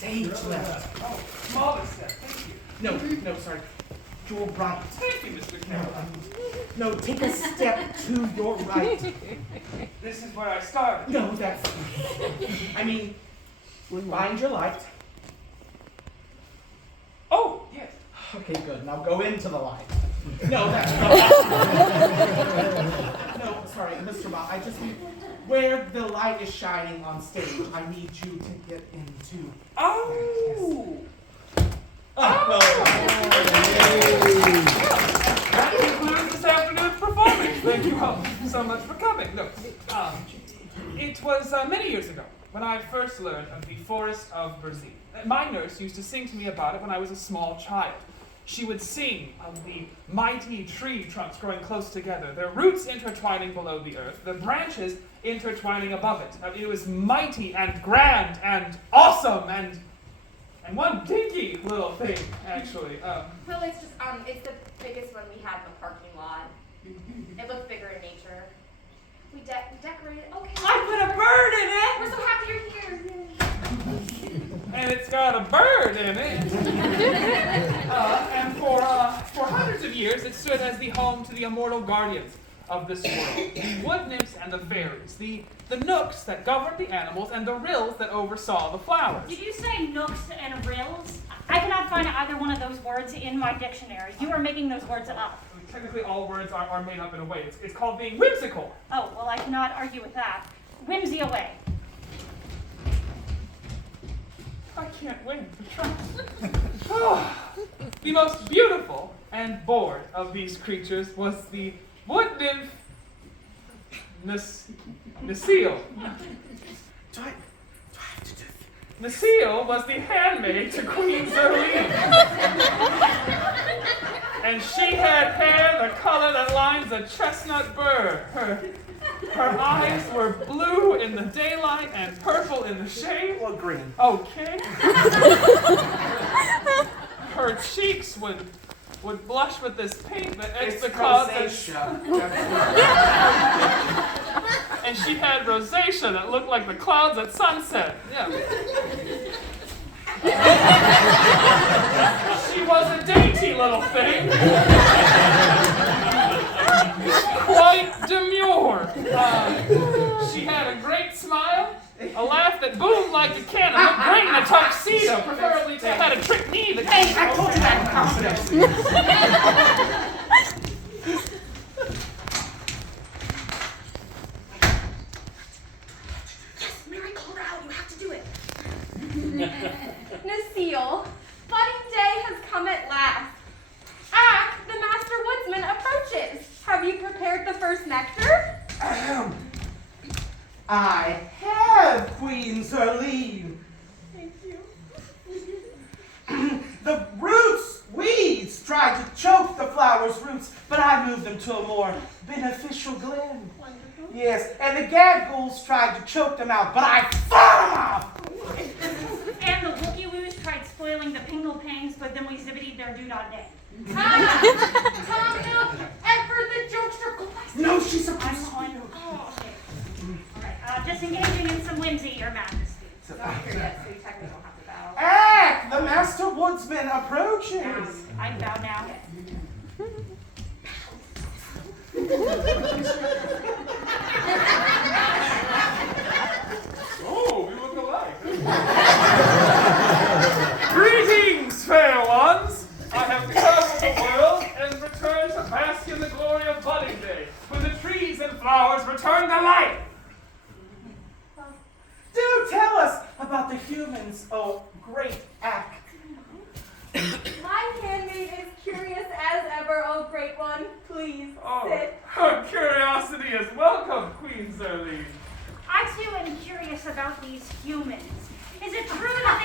Stage left. Oh, smallest step. Thank you. No, sorry. Your right. Thank you, Mr. Carroll. No, take a step to your right. This is where I started. No, that's... I mean, find your light. Oh, yes. Okay, good. Now go into the light. No, that's No, sorry, Mr. Bob. I just need... Where the light is shining on stage, I need you to get into... Oh! Well, That concludes this afternoon's performance. Thank you all so much for coming. No, it was many years ago when I first learned of the Forest of Berzee. My nurse used to sing to me about it when I was a small child. She would sing of the mighty tree trunks growing close together, their roots intertwining below the earth, the branches intertwining above it. It was mighty and grand and awesome and one dinky little thing, actually. Well, it's just, it's the biggest one we had in the parking lot. It looks bigger in nature. We decorated it. Okay. I put a bird in it! We're so happy you're here. And it's got a bird in it. And for hundreds of years, it stood as the home to the immortal guardians of this world. The wood nymphs and the fairies. The nooks that governed the animals and the rills that oversaw the flowers. Did you say nooks and rills? I cannot find either one of those words in my dictionary. You are making those words up. Technically, all words are made up in a way. It's called being whimsical. Oh, well, I cannot argue with that. Whimsy away. I can't win. Oh, the most beautiful and bored of these creatures was the wood nymph Necile. do I have to do... Necile was the handmaid to Queen Zerlina. And she had hair the color that lines a chestnut burr. Her eyes were blue in the daylight and purple in the shade. Or green. Okay. Her cheeks would blush with this pink that It's the clouds. rosacea. And she had rosacea that looked like the clouds at sunset. Yeah. She was a dainty little thing. Quite demure. She had a great smile, a laugh that boomed like a cannon, looked great in a tuxedo, preferably to had a trick knee that Hey, I told you that in confidence. Yes, Mary called her out. You have to do it. Necile, budding day has come at last. Ak, the master woodsman, approaches. Have you prepared the first nectar? I have, Queen Zerline. Thank you. The weeds tried to choke the flower's roots, but I moved them to a more beneficial glen. Wonderful. Yes, and the gadgools tried to choke them out, but I fought off. And the wookie-woos tried spoiling the pingle pangs, but then we zippitied their do-not-day. Ah, Tom Nook, Edward the jokester. Go back. No, she's a I'm on. Oh, okay. All right, just engaging in some whimsy, Your Majesty. Not here yet, so you technically don't have to bow. Act, the master woodsman approaches. I bow now. Oh, we look alike. Greetings, fair ones! I have traveled the world and returned to bask in the glory of budding day, when the trees and flowers return to life. Do tell us about the humans, oh great Act. My handmaid is curious as ever, oh great one. Please sit. Her curiosity is welcome, Queen Zerline. I too am curious about these humans. Is it true that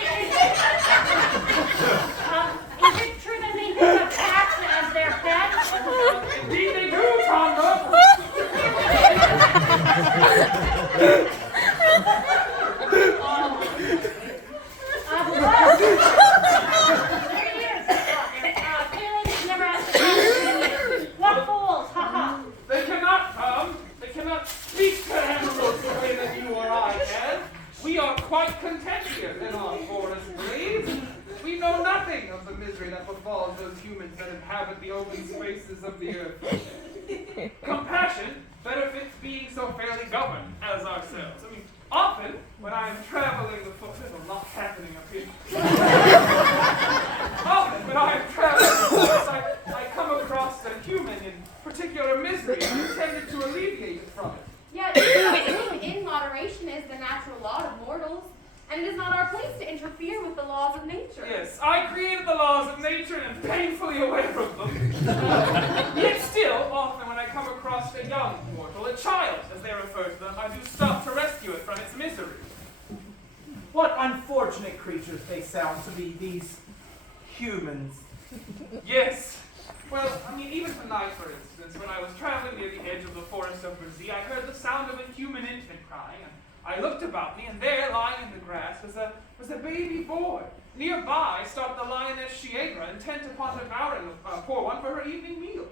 they pick up cats as their pets? Indeed they do, Tonga. There he is. Clearly they've never asked a question. What fools, haha. They cannot come. They cannot speak to animals the way that you or I can. We are quite content here in our forest glades. We know nothing of the misery that befalls those humans that inhabit the open spaces of the earth. Compassion better fits being so fairly governed as ourselves. I mean, often, when I am traveling the forest, there's a lot happening up here. Often, when I am traveling the forest, I come across a human in particular misery and intended to alleviate it from it. Yet, in moderation is the natural law of mortals, and it is not our place to interfere with the laws of nature. Yes, I created the laws of nature and am painfully aware of them. Yet still, often when I come across a young mortal, a child, as they refer to them, I do stop to rescue it from its misery. What unfortunate creatures they sound to be, these humans. Yes. Well, I mean, even tonight, for instance, when I was traveling near the edge of the forest of Brazil, I heard the sound of a human infant crying, and I looked about me, and there, lying in the grass, was a baby boy. Nearby stopped the lioness Shiegra, intent upon devouring the poor one for her evening meal.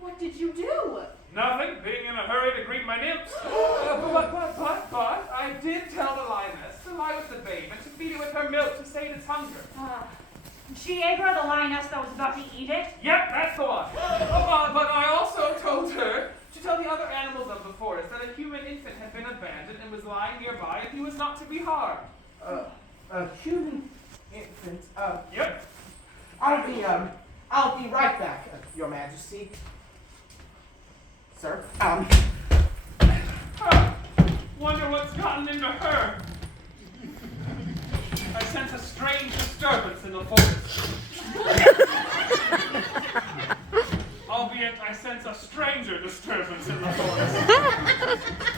What did you do? Nothing, being in a hurry to greet my nymphs. But I did tell the lioness to lie with the babe and to feed it with her milk to sate its hunger. Shiegra, the lioness that was about to eat it? Yep, that's the one. But I also told her to tell the other animals of the forest that a human infant had been abandoned and was lying nearby and he was not to be harmed. A human infant. Yep. I'll be right back, Your Majesty. Sir. Wonder what's gotten into her. I sense a strange disturbance in the forest. Albeit I sense a stranger disturbance in the forest.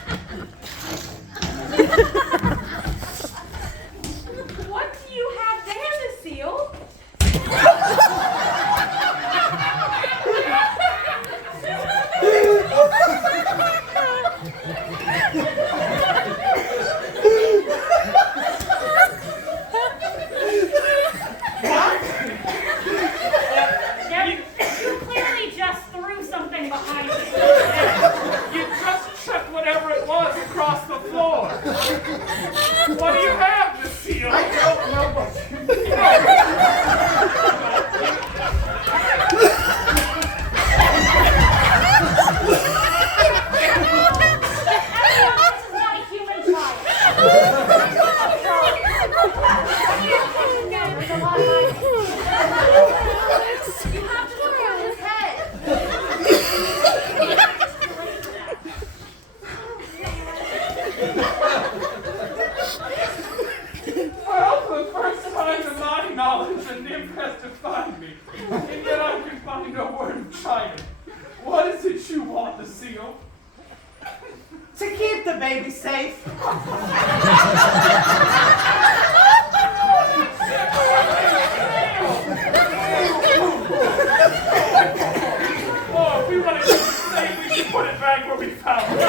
What do you have there, Lucille? You clearly just threw something behind you. You just checked whatever it was across the floor. What do you have, Lucille? I don't know what This is not a human child. There's a lot of items. You have to look at his head. Well, for the first time in my knowledge, a nymph has defined me. And yet I can find no word of China. What is it you want, Lucille? to keep the baby safe. Oh, if we want to keep it safe, we should put it back where we found it.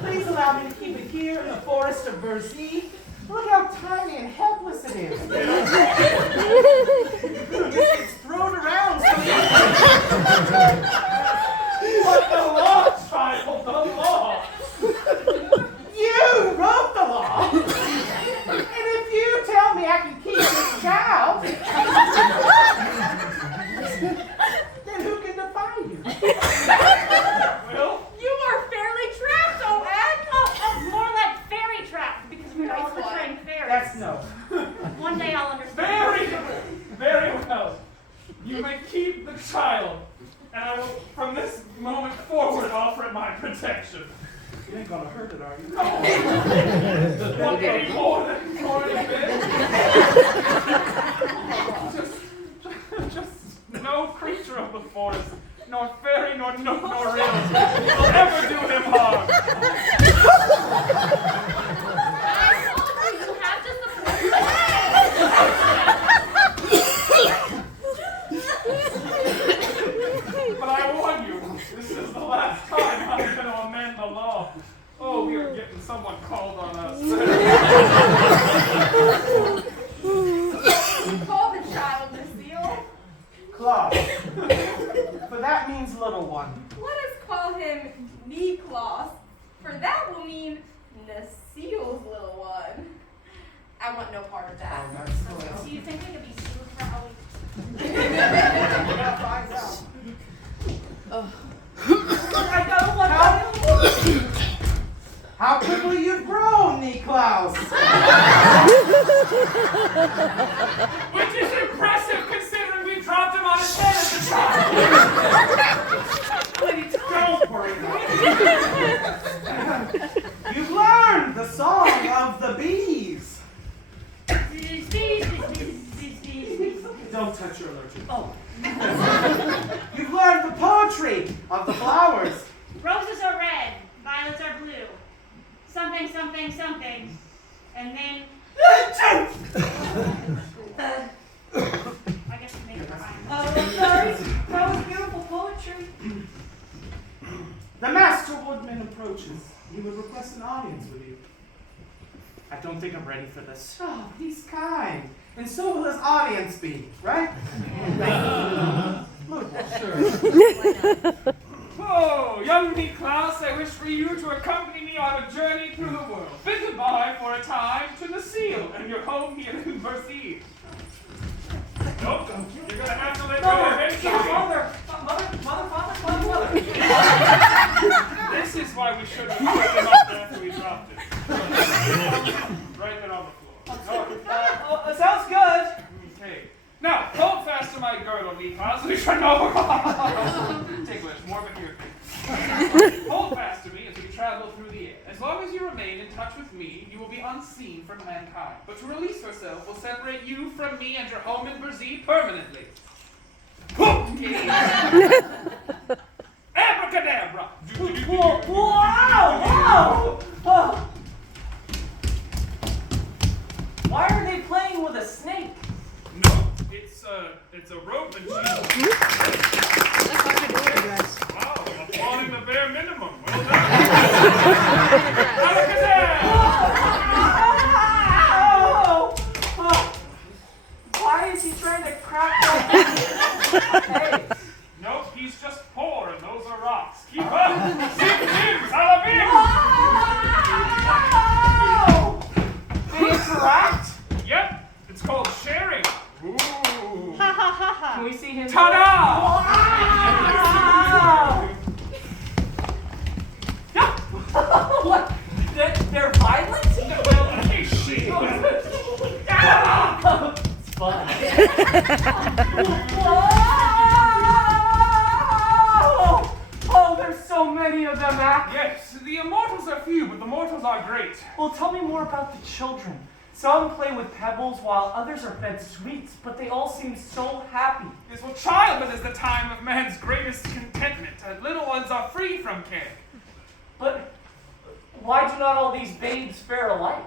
Please allow me to keep it here in the forest of Burzee. Look how tiny and helpless it is. It's thrown around so easily. What the law, child, the law. You wrote the law. And if you tell me I can keep this child, then who can defy you? Well, You are fairly trapped, oh Ed. More like fairy traps because we're all Nice one. portraying fairies. That's no. One day I'll understand. very well. You may keep the child, and I will, from this moment forward, offer it my protection. You ain't gonna hurt it, are you? Want any more than it's already been? Just no creature of the forest, nor fairy, nor nook, nor rill, will ever do him harm. I told you, you have to support But I warn you, this is the last time I'm going to amend the law. Oh, we are getting someone called on us. Call the child, Lucille. Claus. For that means little one. Let us call him Niklaus, for that will mean How quickly you've grown, Niklaus! Which is impressive considering we dropped him on his head as a child. Don't worry about it. You've learned the song of the bees. Don't touch your allergy. Oh, You've learned the poetry of the flowers. roses are red, violets are blue. Something, something, something. And then, I guess we made it rhyme. That was beautiful poetry. The Master Woodman approaches. He would request an audience with you. I don't think I'm ready for this. Oh, he's kind. And so will his audience be, right? Oh, young Niklaus, I wish for you to accompany me on a journey through the world. Bid goodbye for a time to the seal and your home here in Bercy. Nope, you're gonna have to let go of it. Mother. This is why we should have picked him up after we dropped it. Right there on the floor. Sounds good. Okay. Now, hold fast to my girdle, Niklaus. We should know. Ticklish, more of a here thing. Hold fast to me as we travel through the air. As long as you remain in touch with me, you will be unseen from mankind. But to release yourself will separate you from me and your home in Bercy permanently. Okay. Abracadabra! Wow! Oh. Why are they playing with a snake? No, it's a rope and cheese. Wow, I'm applauding the bare minimum. Well done. Abracadabra! Why is he trying to crack that? Hey. Nope, he's just poor and those are rocks. Keep up! Zip, zip, salabim! They interact? Yep, it's called sharing. Ooh. Can we see him? Ta-da! What? They're violent? Well, hey, shit. It's fun. Oh, there's so many of them, Mac. Yes, the immortals are few, but the mortals are great. Well, tell me more about the children. Some play with pebbles while others are fed sweets, but they all seem so happy. Yes, well, childhood is the time of man's greatest contentment. Little ones are free from care. But why do not all these babes fare alike?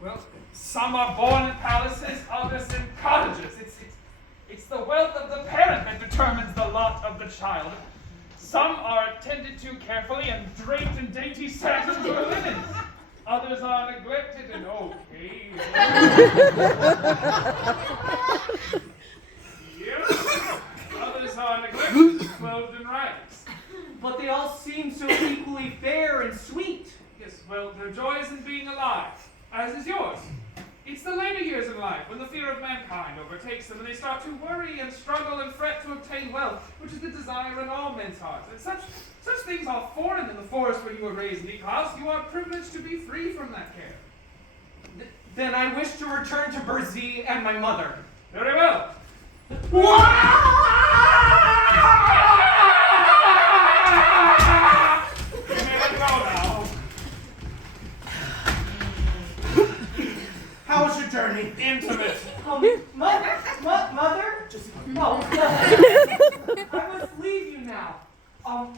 Well, some are born in palaces, others in cottages. It's the wealth of the parent that determines the lot of the child. Some are tended to carefully and draped in dainty satins or linens. Others are neglected and okay. Yes. Others are neglected and clothed in rags. But they all seem so equally fair and sweet. Yes, well, their joy is in being alive, as is yours. It's the later years in life when the fear of mankind overtakes them and they start to worry and struggle and fret to obtain wealth, which is the desire in all men's hearts. And such things are foreign in the forest where you were raised, Niklaus. You are privileged to be free from that care. Then I wish to return to Bercy and my mother. Very well. You may let go now. How was your journey? Intimate. Mother? I must leave you now.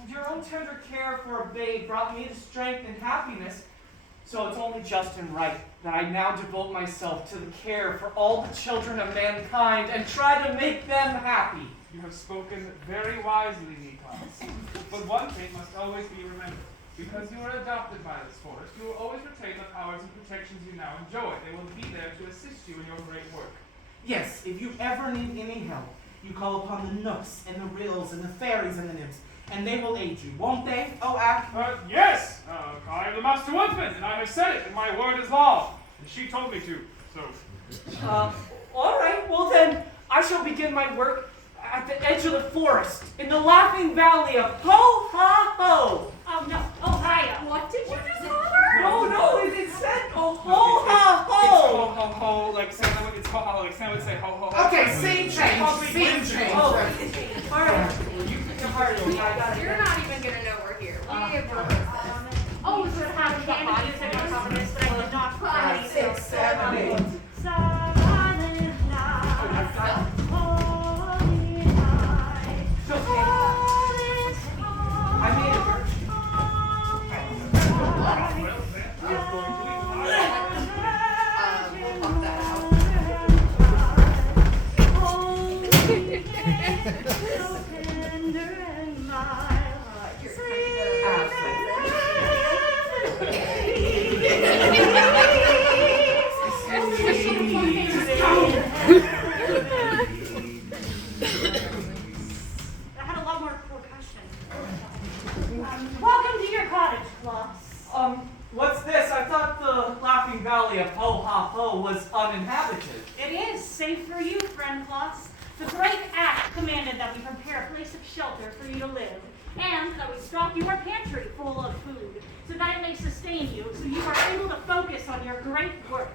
Your own tender care for a babe brought me to strength and happiness, so it's only just and right that I now devote myself to the care for all the children of mankind and try to make them happy. You have spoken very wisely, Niklaus. But one thing must always be remembered. Because you were adopted by this forest, you will always retain the powers and protections you now enjoy. They will be there to assist you in your great work. Yes, if you ever need any help, you call upon the Nooks and the Rills and the Fairies and the Nymphs, and they will aid you, won't they? Oh, Ak? Yes! I am the Master Woodsman, and I have said it, and my word is law. And she told me to, so... All right, well then, I shall begin my work at the edge of the forest, in the laughing valley of Ho-Ha-Ho. Oh no, Ohio. What did you just holler? No, it said ho It's ho ho ho ho, like Santa would, it's ho ho, like Santa would say ho ho ho. Okay, scene change. Scene change. Oh, alright. You pick your heart. You're not even gonna know we're here. We were Oh, so it has the music on top of this that I did not 5, 6, 7, 8. Silent night, holy night, holy I made it work. We'll pop that out. That had a lot more percussion. Welcome to your cottage, Claus. What's this? I thought the Laughing Valley of Ho Ha Ho was uninhabited. It is safe for you, friend Claus. The great act commanded that we prepare a place of shelter for you to live, and that we stock your pantry full of food, so that it may sustain you, so you are able to focus on your great work.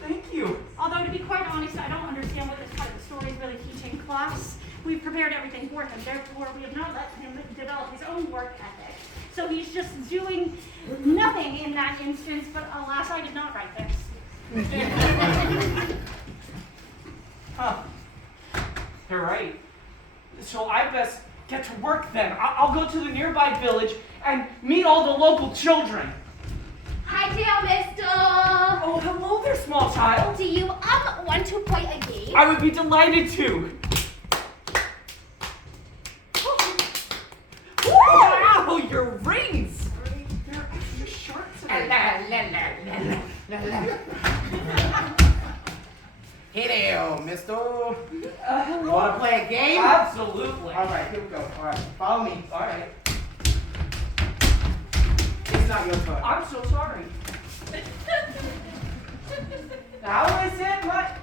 Thank you. Although, to be quite honest, I don't understand what this part of the story is really teaching Claus. We've prepared everything for him, therefore we have not let him develop his own work ethic. So he's just doing nothing in that instance, but alas, I did not write this. Huh. You're right. So I best get to work then. I'll go to the nearby village and meet all the local children. Hi there, mister. Oh, hello there, small child. Do you want to play a game? I would be delighted to. Wow, your rings! They're extra sharp today. Hello, mister. Hello. Want to play a game? Absolutely. All right, here we go. All right, follow me. All right. It's not your turn. I'm so sorry. How is it? What?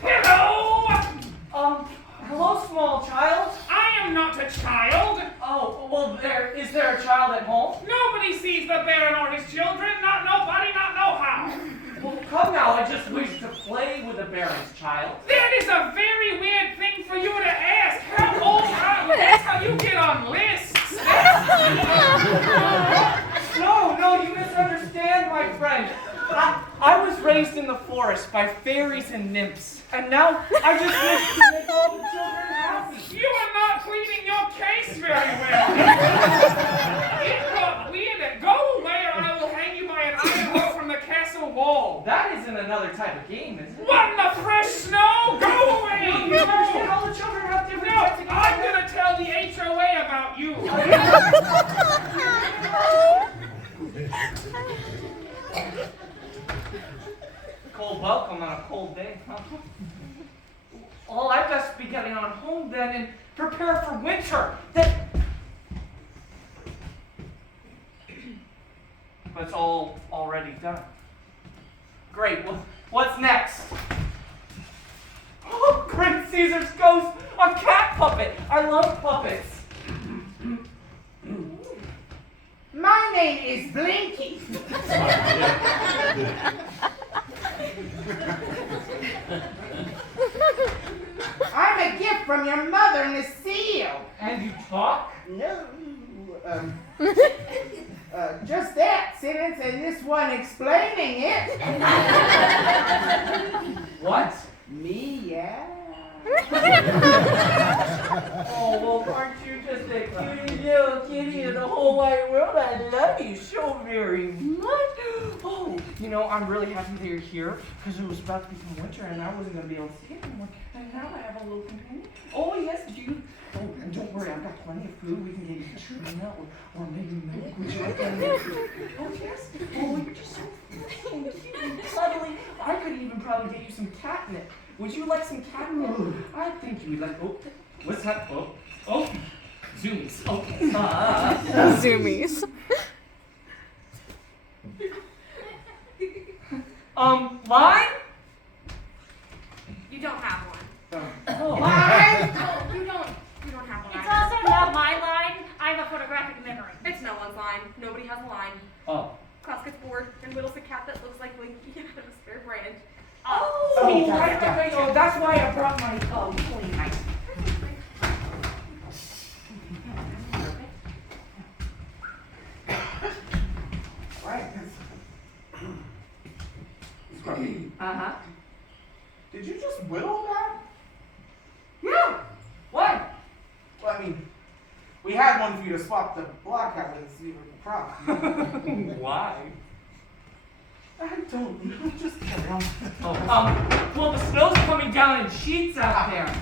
Hello! Hello, small child. I am not a child. Oh, well, is there a child at home? Nobody sees the Baron or his children. Not nobody, not know how. Well, come now. I just wish to play with the Baron's child. That is a very weird thing for you to ask. How old are you? That's how you get on lists. No, you misunderstand, my friend. I was raised in the forest by fairies and nymphs, and now I just wish to make all the children happy. You are not pleading your case very well. It got weird. Go away or I will hang you by an iron rope from the castle wall. That isn't another type of game, is it? What in the fresh snow? Go away! You understand all the children have different No, types of I'm games. gonna tell the HOA about you. Cold welcome on a cold day, huh? Well, I best be getting on home then and prepare for winter. But it's all already done. Great. Well, what's next? Oh, Great Caesar's ghost! A cat puppet! I love puppets. My name is Blinky. I'm a gift from your mother and a seal. And you talk? No. Just that sentence and this one explaining it. What? Me, yeah. Oh, well, aren't you just the cutest little kitty in the whole wide world? I love you so very much. Oh, I'm really happy that you're here because it was about to become winter and I wasn't going to be able to see anyone. And now I have a little companion. Oh, yes, you. Oh, and don't worry, I've got plenty of food. We can get you tuna or maybe milk. Would you like any? Oh, yes. Oh, you're just so cute and cuddly. I could even probably get you some catnip. Would you like some catnip? I think you would like. Oh, what's that? Oh, zoomies. Okay. Zoomies. Line? You don't have one. We had one for you to swap the block out and see what the problem. Why? I don't know. Just carry on. Well, the snow's coming down in sheets out there.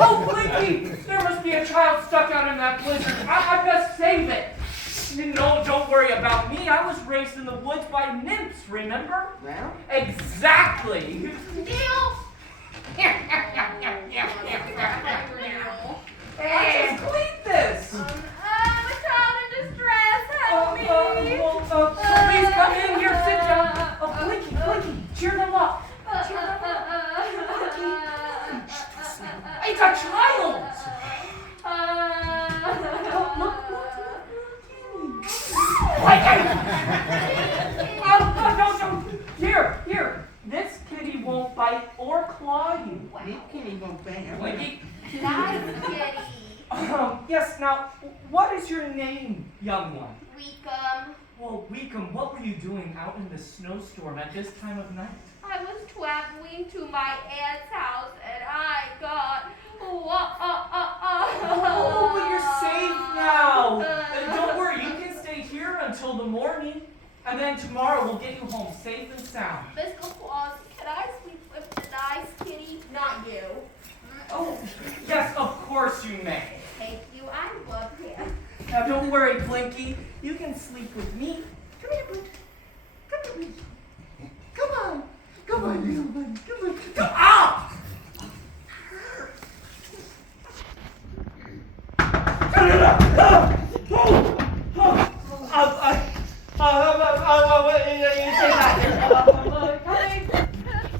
Oh, Blinky! There must be a child stuck out in that blizzard. I best save it. No, don't worry about me. I was raised in the woods by nymphs, remember? Well? Exactly. Neil! Hey, just clean this. I'm a child in distress. Help me! Please come in here, sit down. Oh, Blinky, cheer them up. Cheer them up. It's a child. No. Here. This kitty won't bite or claw you. You can't even bang. Blinky. Nice kitty. Yes, now, what is your name, young one? Weekum. Well, Weekum, what were you doing out in the snowstorm at this time of night? I was traveling to my aunt's house and I got. Oh, but you're safe now. Don't worry, you can stay here until the morning, and then tomorrow we'll get you home safe and sound. Mr. Claus, can I sleep with the nice kitty? Not you. Oh, yes, of course you may. Thank you. I love him. Now, don't worry, Blinky. You can sleep with me. Come here, Blue. Come here, Blue. Come on, little one. Come on. Come out!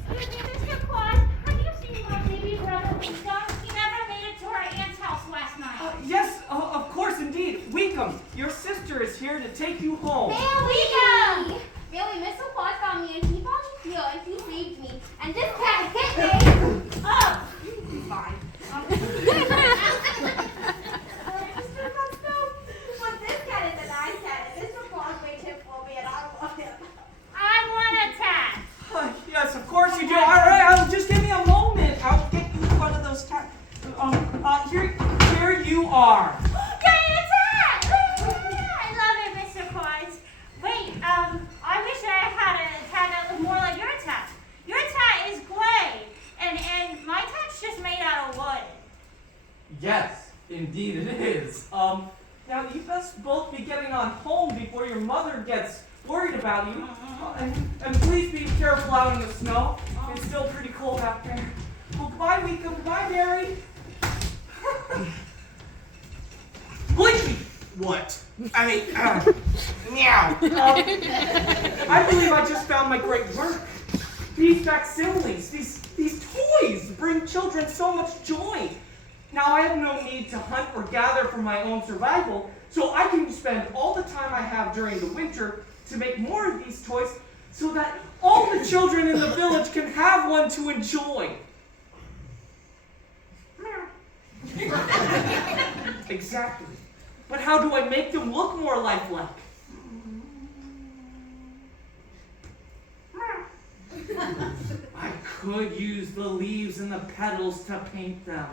Mr. Claus, have you seen my baby brother Weekum? He never made it to our aunt's house last night. Yes, of course, indeed. Weekum, your sister is here to take you home. Really? Really, Mr. Claus found me and he brought me here and he saved me. And this cat hit me. Oh, fine. Mr. Mustard, but this cat is a nice cat and Mr. Claus made him for me and I love him. I want a tat. Yes, of course you do. All right, just give me a moment. I'll get you one of those cats. Here you are. Yay, a tat! I love it, Mr. Claus. Wait, I wish I had a tat that looked more like your tat. Your tat is gray, and my tat's just made out of wood. Yes, indeed it is. Now you best both be getting on home before your mother gets worried about you. And please be careful out in the snow. It's still pretty cold out there. Well, goodbye, Weekum. Goodbye, Mary. Blinky! What? I mean, meow. I believe I just found my great work. These facsimiles, these toys bring children so much joy. Now I have no need to hunt or gather for my own survival, so I can spend all the time I have during the winter to make more of these toys so that all the children in the village can have one to enjoy. Exactly. But how do I make them look more lifelike? I could use the leaves and the petals to paint them.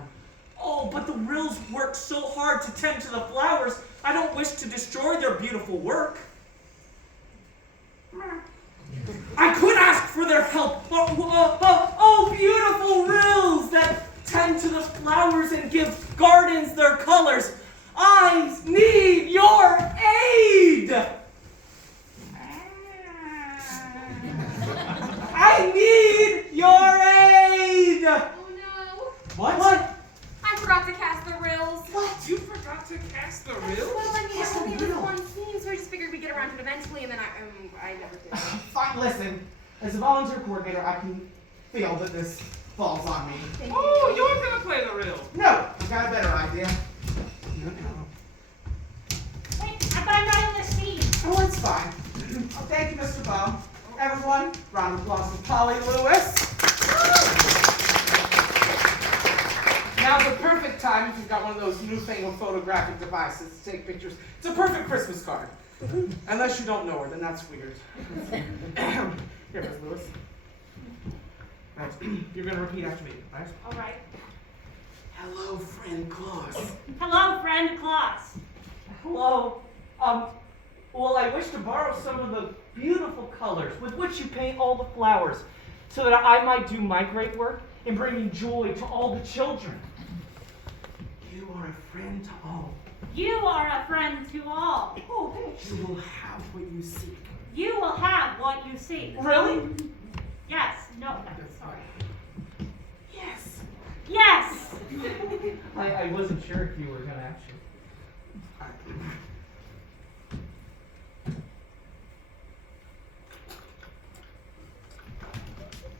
Oh, but the Ryls work so hard to tend to the flowers, I don't wish to destroy their beautiful work. I could ask for their help. Oh, beautiful Ryls that tend to the flowers and give gardens their colors. I need your aid. I need your aid. Oh no. What? I forgot to cast the Ryls. What? You forgot to cast the Ryls? Well, I mean, it's only this one scene, so I just figured we'd get around to it eventually, and then I never did. Fine, listen. As a volunteer coordinator, I can feel that this falls on me. Thank Oh, you. you were gonna play the Ryls. No, I got a better idea. No. Wait, but I'm writing the scene. Oh, it's fine. Oh, thank you, Mr. Bob. Everyone, round of applause for Polly Lewis. Now's the perfect time if you've got one of those newfangled photographic devices to take pictures. It's a perfect Christmas card. Unless you don't know her, then that's weird. Here, Miss Lewis. Right. You're gonna repeat after me, right? All right. Hello, friend Claus. Hello, friend Claus. Hello. Well, I wish to borrow some of the beautiful colors with which you paint all the flowers, so that I might do my great work in bringing joy to all the children. You are a friend to all. You are a friend to all. Oh, thanks. You will have what you seek. You will have what you seek. Really? Yes. No. Sorry. Yes. Yes. I wasn't sure if you were gonna actually.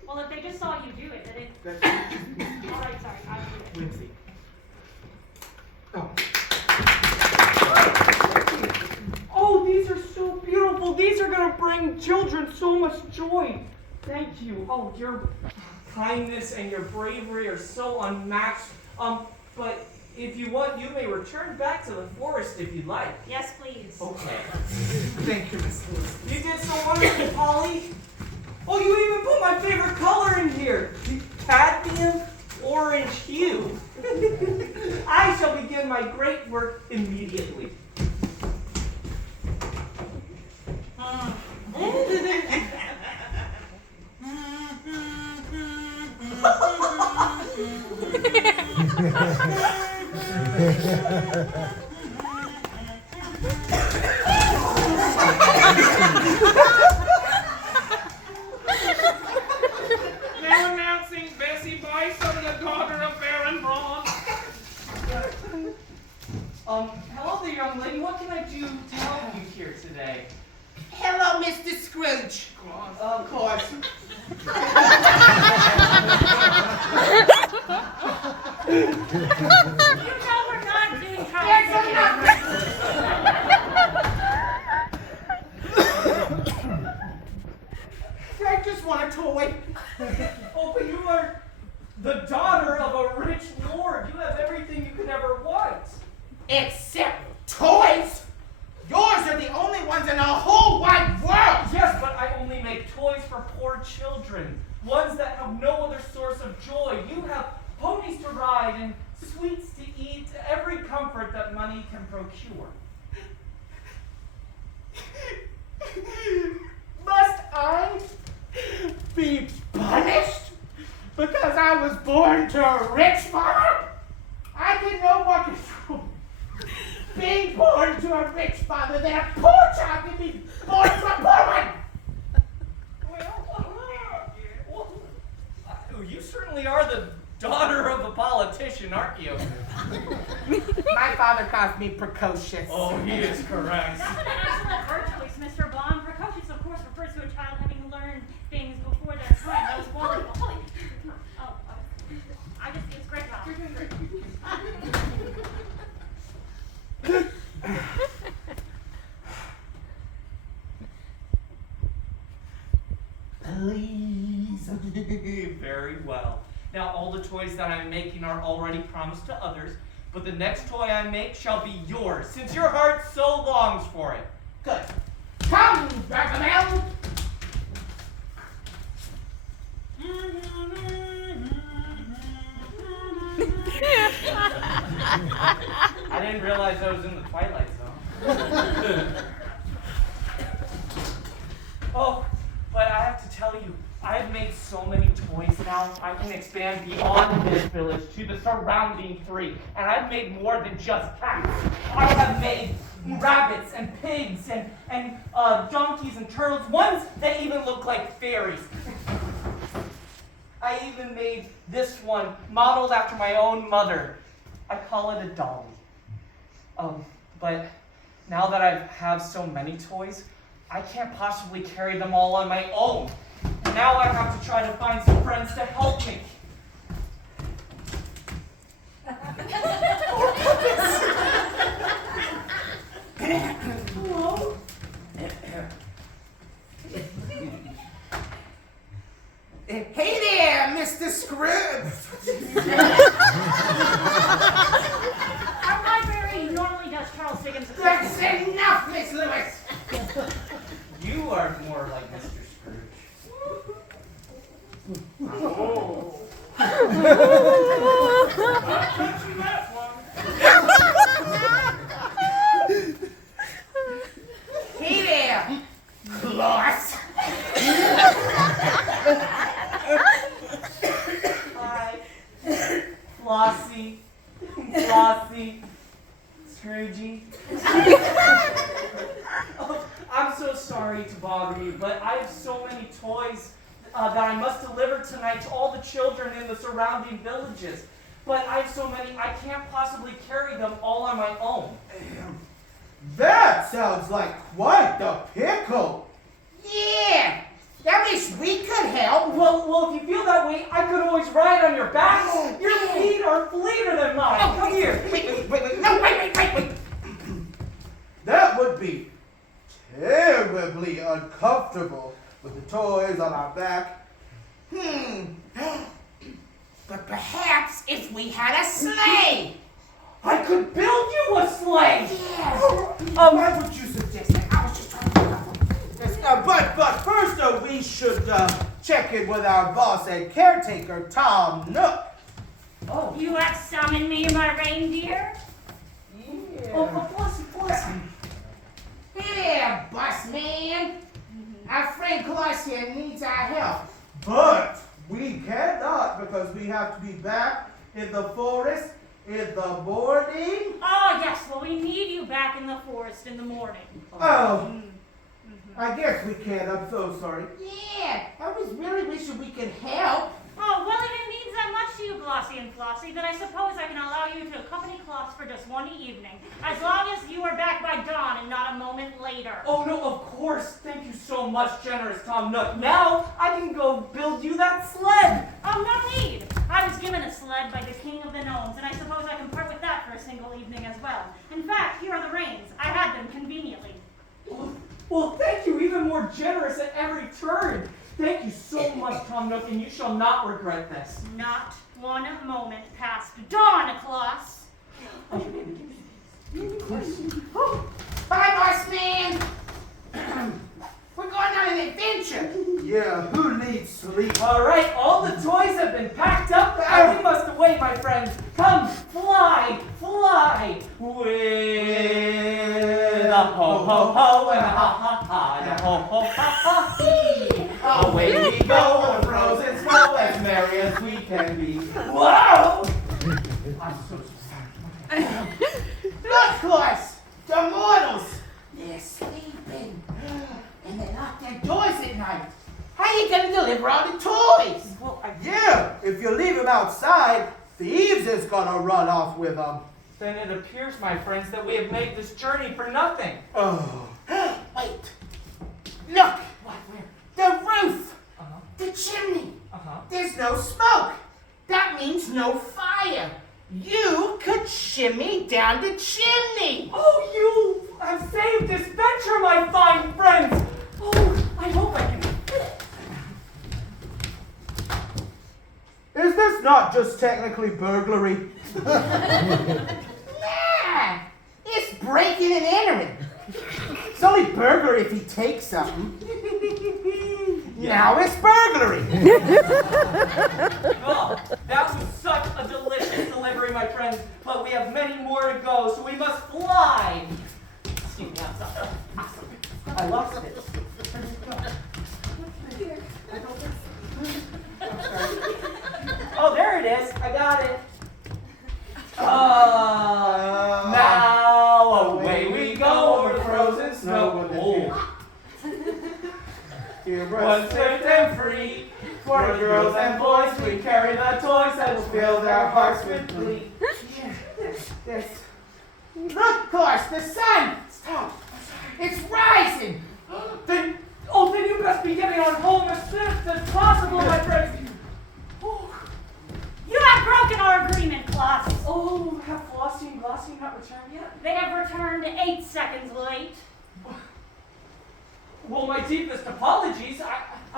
Well, if they just saw you do it, then it. That's All right. Sorry. I'll do it. Whimsy. Oh. Oh, these are so beautiful. These are gonna bring children so much joy. Thank you. Oh, your kindness and your bravery are so unmatched. But if you want, you may return back to the forest if you'd like. Yes, please. Okay. Thank you, Miss Lewis. You did so wonderfully, Polly. Oh, you even put my favorite color in here. Cadmium orange hue. I shall begin my great work immediately. Now announcing Bessie Bison, the daughter of Baron Braun. Hello there, young lady. What can I do to help you here today? Hello, Mr. Scrooge. Of course. You know we're not being conversated. I just want a toy. Oh, but you are the daughter of a rich lord. You have everything you could ever want. Except toys. Yours are the only ones in the whole wide world. Yes, but I only make toys for poor children. Ones that have no other source of joy. You have ponies to ride and sweets to eat, every comfort that money can procure. Must I be punished because I was born to a rich father? I can no more control being born to a rich father than a poor child can be born to a poor one. Well, you certainly are the daughter of a politician, aren't you? My father calls me precocious. Oh, he is correct. That's an excellent word choice, Mr. Bond. Precocious, of course, refers to a child having learned things before their time. That was wonderful. Holly, oh, I just, it's great job. You're doing great. Please. Very well. Now, all the toys that I'm making are already promised to others, but the next toy I make shall be yours, since your heart so longs for it. Good. Come, Gargamel. I didn't realize I was in the Twilight Zone. Oh, but I have to tell you, I have made so many toys now, I can expand beyond this village to the surrounding 3. And I've made more than just cats. I have made rabbits and pigs and donkeys and turtles, ones that even look like fairies. I even made this one, modeled after my own mother. I call it a dolly. But now that I have so many toys, I can't possibly carry them all on my own. Now I have to try to find some friends to help me. Hello? Hey there, Mr. Scrooge. Our library normally does Charles Dickens. That's enough, Miss Lewis. You are more like Mr. Scrooge. Oh. I'll teach you that one. Hey there, Gloss. Hi. Flossie. Flossie. Scroogey. Oh, I'm so sorry to bother you, but I have so many toys that I must deliver tonight to all the children in the surrounding villages. But I have so many, I can't possibly carry them all on my own. That sounds like quite the pickle. Yeah, I wish we could help. Well, if you feel that way, I could always ride on your back. Your feet are fleeter than mine. Come here. Wait. No, wait. That would be terribly uncomfortable with the toys on our back. But perhaps if we had a sleigh. I could build you a sleigh. Yeah. Why would you suggest that? I was just trying to think of Yes, but first we should check in with our boss and caretaker, Tom Nook. Oh, You have summoned me, my reindeer? yeah. Oh, Flossie. Yeah, boss man. Our friend Claus here needs our help. But we cannot because we have to be back in the forest in the morning. Oh, yes, well, we need you back in the forest in the morning. Oh, I guess we can. I'm so sorry. Yeah, I was really wishing we could help. Oh, well, if it means that much to you, Glossy and Flossie, then I suppose I can allow you to accompany Claus for just one evening, as long as you are back by dawn and not a moment later. Oh, no, of course. Thank you so much, generous Tom Nook. Now I can go build you that sled. Oh, no need. I was given a sled by the king of the gnomes, and I suppose I can part with that for a single evening as well. In fact, here are the reins. I had them conveniently. Well, thank you. Even more generous at every turn. Thank you so much, Tom Nook, and you shall not regret this. Not one moment past dawn, Claus. Bye, boss man. We're going on an adventure. Yeah, who needs sleep? All right, all the toys have been packed up, and we must away, my friends. Come, fly with a ho ho ho and a ha ha ha and a ho ho ha ha hee. Away we go on the frozen snow, as merry as we can be. Whoa! I'm so sorry. Look, Claus, the mortals. They're sleeping. And they lock their doors at night. How you gonna deliver all the toys? Well, Yeah, if you leave him outside, thieves is gonna run off with him. then it appears, my friends, that we have made this journey for nothing. Oh. Wait. Look, What? Where? the roof, Uh-huh. the chimney. Uh-huh. There's no smoke. That means no fire. You could shimmy down the chimney. Oh, you have saved this venture, my fine friends! Oh, I hope I can. Is this not just technically burglary? Nah, it's breaking and entering. It's only burglary if he takes something. Now it's burglary. Oh, that was such a delicious delivery, my friends. But we have many more to go, so we must fly. Excuse me, I'm sorry. I lost it. Oh, there it is. I got it. Now away we go over the frozen snow. Oh. Here, Once swift and free, for the girls and boys, we carry the toys that will fill their hearts with glee. This. Look, Claus, the sun. Stop. It's rising. Then you must be getting on home as soon as possible, my friends. Oh, You have broken our agreement, Claus. oh, have Flossie and Glossy not returned yet? They have returned 8 seconds late. Well, my deepest apologies.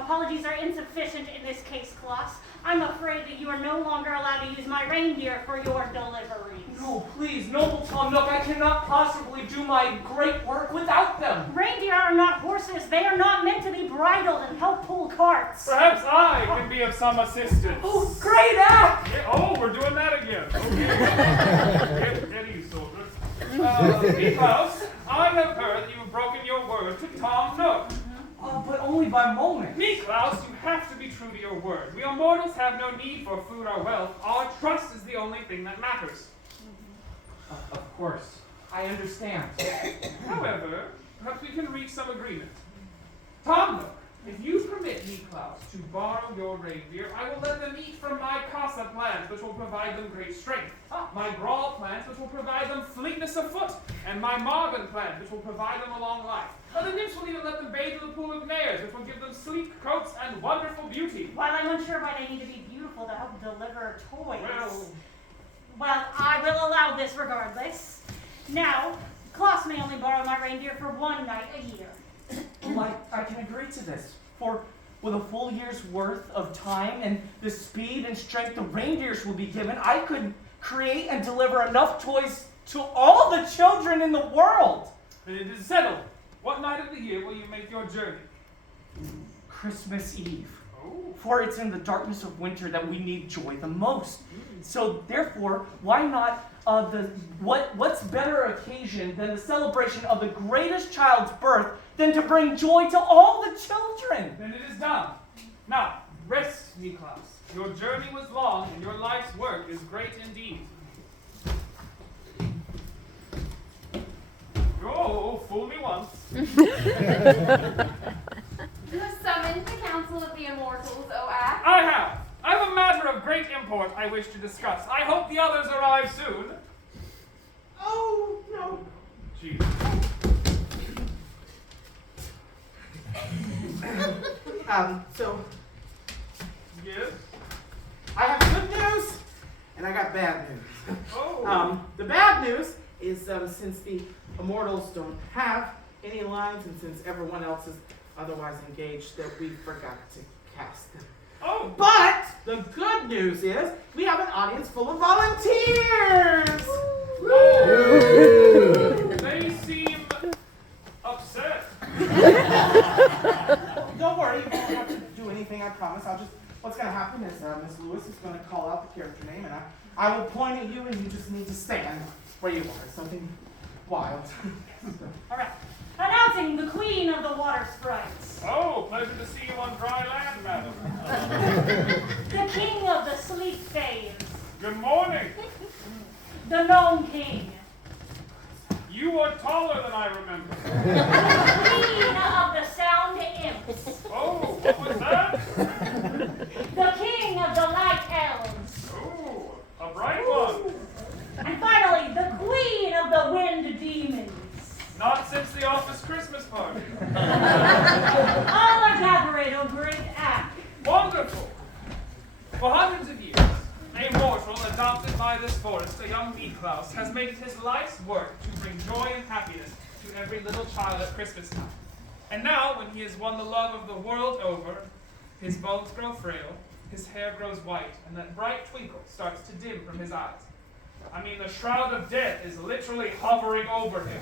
apologies are insufficient in this case, Klaus. I'm afraid that you are no longer allowed to use my reindeer for your deliveries. No, please, noble Tom Nook, I cannot possibly do my great work without them. Reindeer are not horses. They are not meant to be bridled and help pull carts. Perhaps I can be of some assistance. Oh, great act! Yeah, oh, we're doing that again. Okay. Get easy, soldiers. Niklaus, I have heard that you've broken your word to Tom Nook. But only by moment. Niklaus, you have to be true to your word. We mortals have no need for food or wealth. Our trust is the only thing that matters. Of course, I understand. However, perhaps we can reach some agreement. Tom Nook, if you permit Niklaus to borrow your reindeer, I will let them eat from my Casa plants, which will provide them great strength. My Grawl plants, which will provide them fleetness of foot. And my Marvin plant, which will provide them a long life. The nymphs will even let them bathe in the pool of Nares, which will give them sleek coats and wonderful beauty. While I'm unsure why they need to be beautiful to help deliver toys. Well, I will allow this regardless. Now, Klaus may only borrow my reindeer for one night a year. Well, I can agree to this. For with a full year's worth of time and the speed and strength the reindeers will be given, I could create and deliver enough toys to all the children in the world. then it is settled. What night of the year will you make your journey? Christmas Eve. Oh. For it's in the darkness of winter that we need joy the most. So therefore, why not what's better occasion than the celebration of the greatest child's birth than to bring joy to all the children? Then it is done. Now, rest, Niklaus. Your journey was long, and your life's work is great indeed. Oh, fool me once. You have summoned the Council of the Immortals, O Ack. I have a matter of great import I wish to discuss. I hope the others arrive soon. Oh, no. Jeez. So, Yes? I have good news, and I got bad news. Oh. The bad news is since the Immortals don't have any lines, and since everyone else is otherwise engaged, that we forgot to cast them. Oh. But the good news is we have an audience full of volunteers. Oh. They seem upset. Don't worry, you don't have to do anything, I promise. What's going to happen is Miss Lewis is going to call out the character name, and I will point at you, and you just need to stand where you are. Something wild. All right. Announcing the Queen of the Water Sprites. Oh, pleasure to see you on dry land, madam. The King of the Sleep Fays. Good morning. The Gnome King. You are taller than I remember. Queen of the Sound Imps. Oh, what was that? The King of the Light Elves. Oh, a bright one. And finally, the Queen of the Wind Demons. Not since the office Christmas party. All are gathered on great act. Wonderful. For hundreds of years, a mortal adopted by this forest, a young Niklaus, has made it his life's work to bring joy and happiness to every little child at Christmas time. And now, when he has won the love of the world over, his bones grow frail, his hair grows white, and that bright twinkle starts to dim from his eyes. I mean, the shroud of death is literally hovering over him.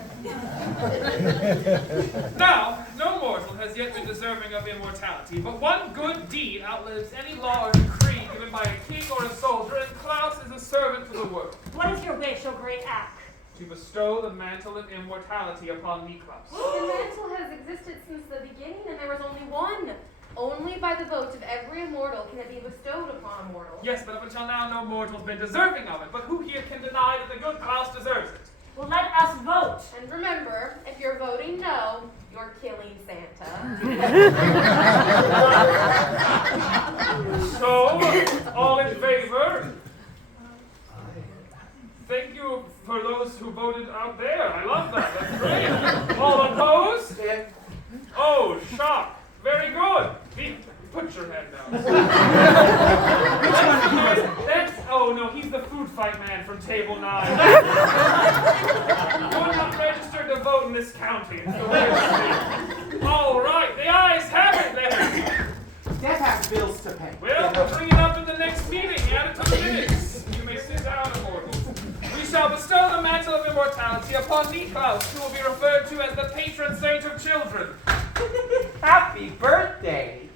Now, no mortal has yet been deserving of immortality, but one good deed outlives any law or decree given by a king or a soldier, and Klaus is a servant to the world. What is your wish, O great act? To bestow the mantle of immortality upon Niklaus. The mantle has existed since the beginning, and there was only one. Only by the vote of every immortal can it be bestowed upon a mortal. Yes, but up until now, no mortal's been deserving of it. But who here can deny that the good Klaus deserves it? Well, let us vote. And remember, if you're voting no, you're killing Santa. So, all in favor? Thank you for those who voted out there. I love that. That's great. All opposed? Oh, shock. Very good. Put your head down. Oh no, he's the food fight man from Table 9. You're not registered to vote in this county. All right, the ayes have it then. upon Niklaus, who will be referred to as the patron saint of children. Happy birthday!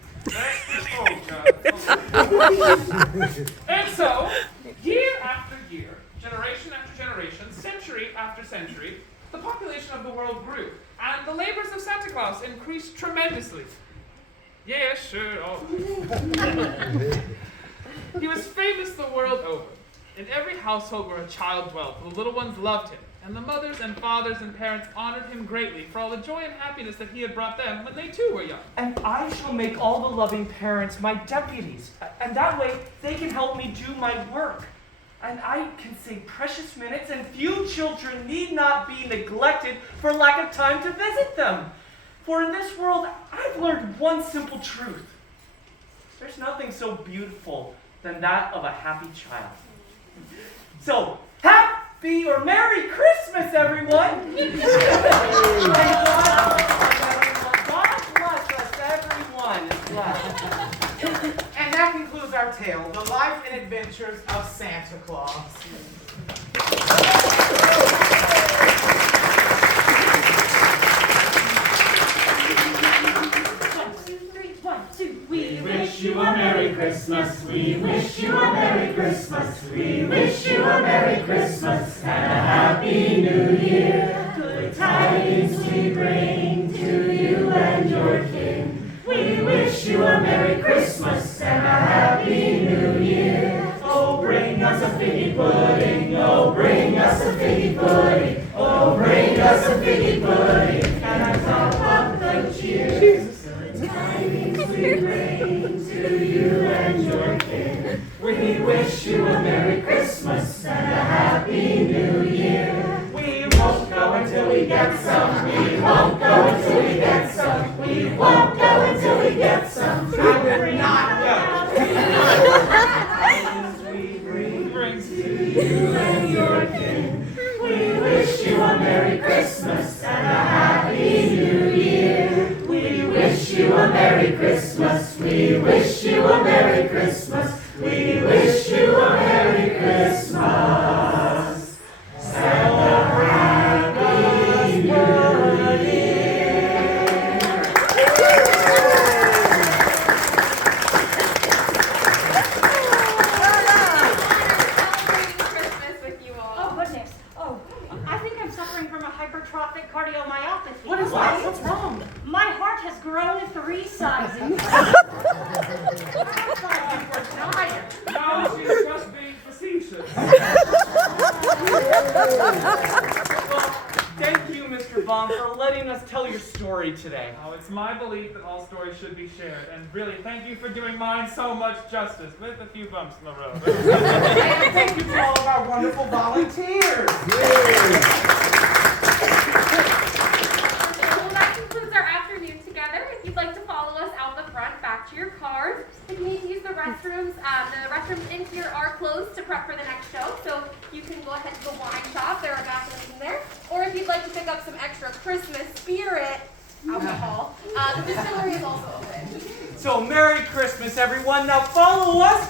And so, year after year, generation after generation, century after century, the population of the world grew, and the labors of Santa Claus increased tremendously. Yeah, sure. Oh. He was famous the world over. In every household where a child dwelt, the little ones loved him, and the mothers and fathers and parents honored him greatly for all the joy and happiness that he had brought them when they too were young. And I shall make all the loving parents my deputies, and that way they can help me do my work. And I can save precious minutes, and few children need not be neglected for lack of time to visit them. For in this world, I've learned one simple truth. There's nothing so beautiful than that of a happy child. So, happy or Merry Christmas, everyone! God bless us, everyone. And that concludes our tale, The Life and Adventures of Santa Claus. 1, 2, 3, 1, 2. We wish you a Merry Christmas. We wish you a Merry Christmas. We wish you a Merry Christmas and a Happy New Year. Good tidings we bring to you and your kin. We wish you a Merry Christmas and a Happy New Year. Oh, bring us a figgy pudding. Oh, bring us a figgy pudding. Oh, bring us a figgy pudding and a top of the cheer. Good tidings we bring to you and your kin. We wish you a Merry Christmas and a Happy New Year. We won't go until we get some. We won't go until we get some. We won't go until we get some. I would not go. We bring to you and your kin. We wish you a Merry Christmas and a Happy New Year. We wish you a Merry Christmas. We wish you a Merry Christmas. We wish you a Merry Christmas and a Happy New Year. Celebrating Christmas with you all. Oh, goodness. Oh, I think I'm suffering from a hypertrophic cardiomyopathy. What is that? What's wrong? My heart has grown 3 sizes. No, she's just being facetious. Thank you, Mr. Baum, for letting us tell your story today. Now, it's my belief that all stories should be shared, and really, thank you for doing mine so much justice, with a few bumps in the road. And thank you to all of our wonderful volunteers. Well, that concludes our afternoon together. If you'd like to follow us out the front, back to your cars. If you need to use the restrooms in here are closed to prep for the next show, so you can go ahead to the wine shop. There are bathrooms in there. Or if you'd like to pick up some extra Christmas spirit alcohol, the distillery is also open. So, Merry Christmas, everyone. Now follow us